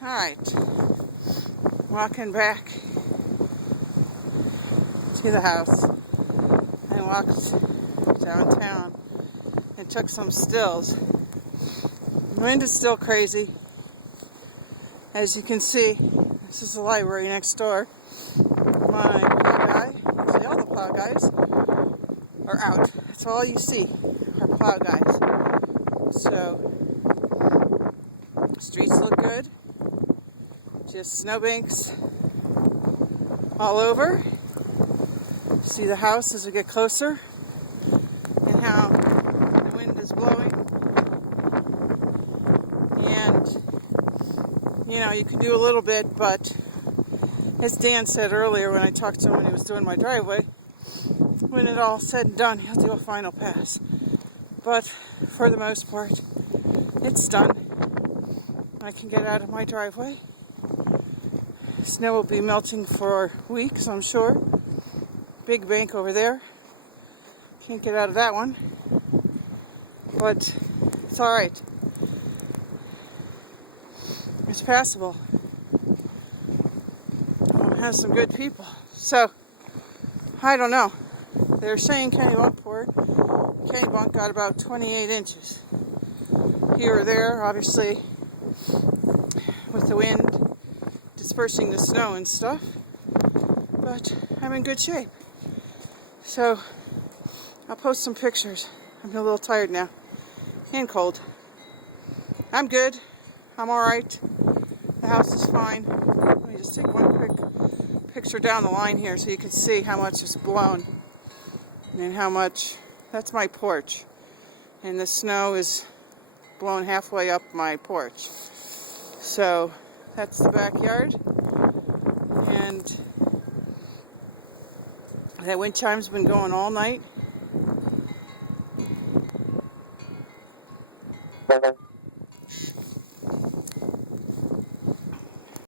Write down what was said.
Alright, walking back to the house. I walked downtown and took some stills. The wind is still crazy. As you can see, this is the library next door. My plow guy, actually all the plow guys are out. That's all you see are plow guys. So, streets look good. Just snowbanks all over. See the house as we get closer and how the wind is blowing. And you know, you can do a little bit, but as Dan said earlier when I talked to him when he was doing my driveway, when it all said and done, he'll do a final pass. But for the most part, it's done. I can get out of my driveway. Snow will be melting for weeks, I'm sure. Big bank over there. Can't get out of that one. But it's alright. It's passable. It has some good people. So, I don't know. They're saying Kennebunk got about 28 inches. Here or there, obviously, with the wind dispersing the snow and stuff. But I'm in good shape. So, I'll post some pictures. I'm a little tired now. And cold. I'm good. I'm alright. The house is fine. Let me just take one quick picture down the line here so you can see how much is blown. And how much, that's my porch. And the snow is blown halfway up my porch. So, that's the backyard. And that wind chime's been going all night.